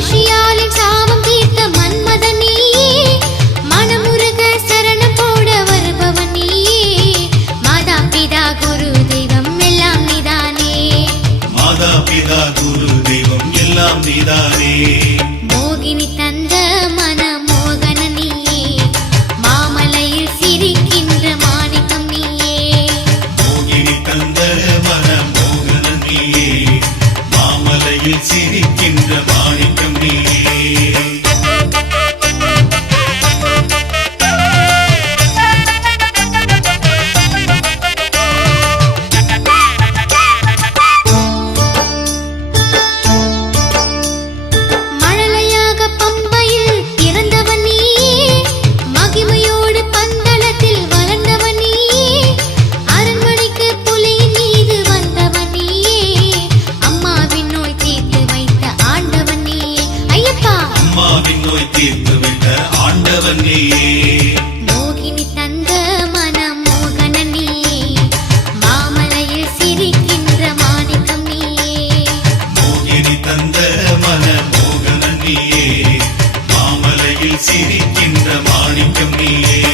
மகிழ்ச்சியாலின் சாபம் தீர்த்த மன்மதன் நீயே, மனமுருக சரணம் போட வருபவன் நீயே. மாதா பிதா குரு தெய்வம் எல்லாம் நீதானே, மாதா பிதா குரு தெய்வம் எல்லாம் நீதானே. மோகினி தந்த மன மோகன நீயே, மாமலையில் சிரிக்கின்ற மாணிக்கம் நீயே. மோகினி தந்த மன மோகன நீயே, மாமலையில் சிரிக்கின்ற மாணிக்கம் நீயே. மழலையாக பம்பையில் பிறந்தவன் நீயே, மகிமையோடு பந்தளத்தில் வளர்ந்தவன் நீயே. அரண்மனைக்கு புலியின் மீது வந்தவன் நீயே, அம்மாவின் நோய் தீர்த்து வைத்த ஆண்டவன் நீயே. ஐயப்பா அம்மாவின் நோய் தீர்த்து விட்ட ஆண்டவன் நீயே. மோகினி தந்த மன மோகன நீயே, மாமலையில் சிரிக்கின்ற மாணிக்கம் நீயே. மோகினி தந்த மன மோகன நீயே, மாமலையில் சிரிக்கின்ற மாணிக்கம் நீயே.